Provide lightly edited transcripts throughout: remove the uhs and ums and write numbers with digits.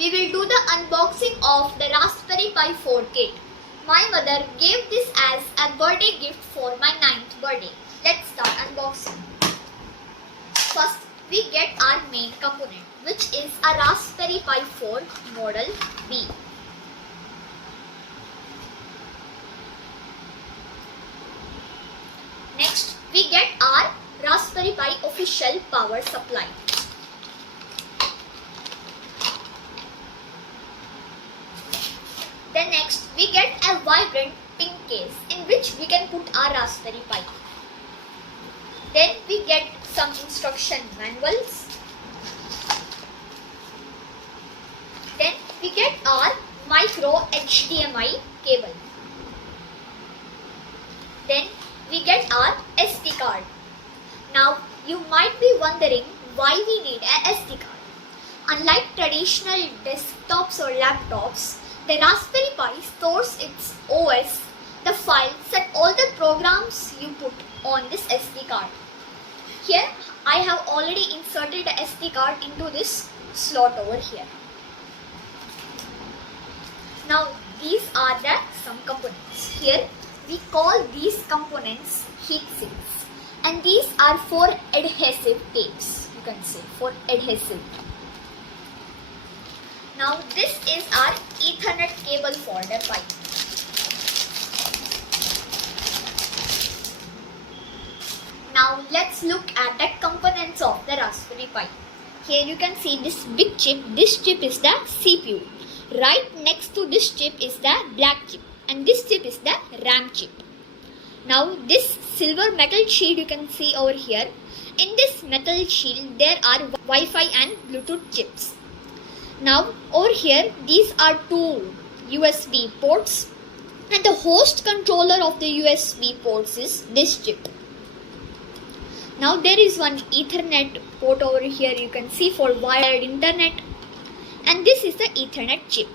we will do the unboxing of the Raspberry Pi 4 kit. My mother gave this as a birthday gift for my 9th birthday. Let's start unboxing. First, we get our main component, which is a Raspberry Pi 4 Model B. Next, we get our Raspberry Pi official power supply. Then next, we get a vibrant pink case in which we can put our Raspberry Pi. Then we get some instruction manuals. Then we get our micro HDMI cable. Then we get our SD card. Now you might be wondering why we need a SD card. Unlike traditional desktops or laptops, the Raspberry Pi stores its OS, the files and all the programs you put on this SD card. Here I have already inserted the SD card into this slot over here. Now these are some components. Here we call these components heat sinks, and these are for adhesive tapes. You can say for adhesive. Now this is our Ethernet cable for the Pi. Now let's look at the components of the Raspberry Pi. Here you can see this big chip. This chip is the CPU. Right next to this chip is the black chip, and this chip is the RAM chip. Now this silver metal shield you can see over here. In this metal shield there are Wi-Fi and Bluetooth chips. Now over here these are two USB ports, and the host controller of the USB ports is this chip. Now there is one Ethernet port over here, you can see, for wired internet, and this is the Ethernet chip.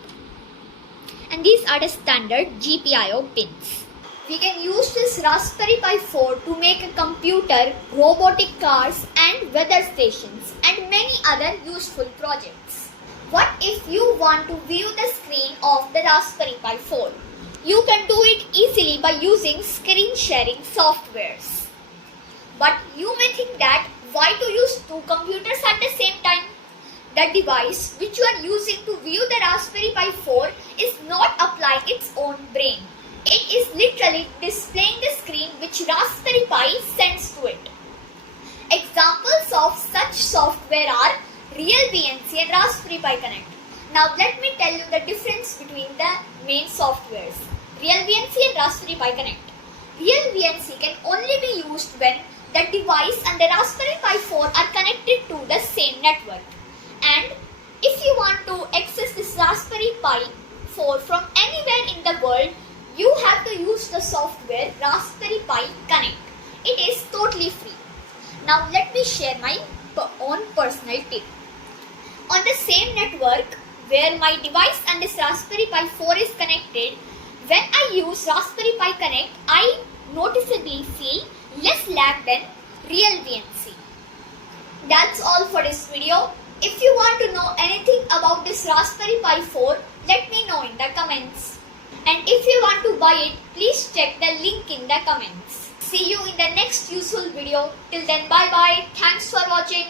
And these are the standard GPIO pins. We can use this Raspberry Pi 4 to make a computer, robotic cars and weather stations and many other useful projects. What if you want to view the screen of the Raspberry Pi 4? You can do it easily by using screen sharing softwares. But you may think that why to use two computers at the same time? The device which you are using to view the Raspberry Pi 4 is not applying its own brain. It is literally displaying the screen which Raspberry Pi sends to it. Examples of such software are RealVNC and Raspberry Pi Connect. Now let me tell you the difference between the main softwares, RealVNC and Raspberry Pi Connect. RealVNC can only be used when the device and the Raspberry Pi 4 are connected to the same network. And if you want to access this Raspberry Pi 4 from anywhere in the world, you have to use the software Raspberry Pi Connect. It is totally free. Now let me share my own personal tip. On the same network where my device and this Raspberry Pi 4 is connected, when I use Raspberry Pi Connect, I noticeably feel less lag than RealVNC. That's all for this video. If you want to know anything about this Raspberry Pi 4, let me know in the comments. And if you want to buy it, please check the link in the comments. See you in the next useful video. Till then, bye bye. Thanks for watching.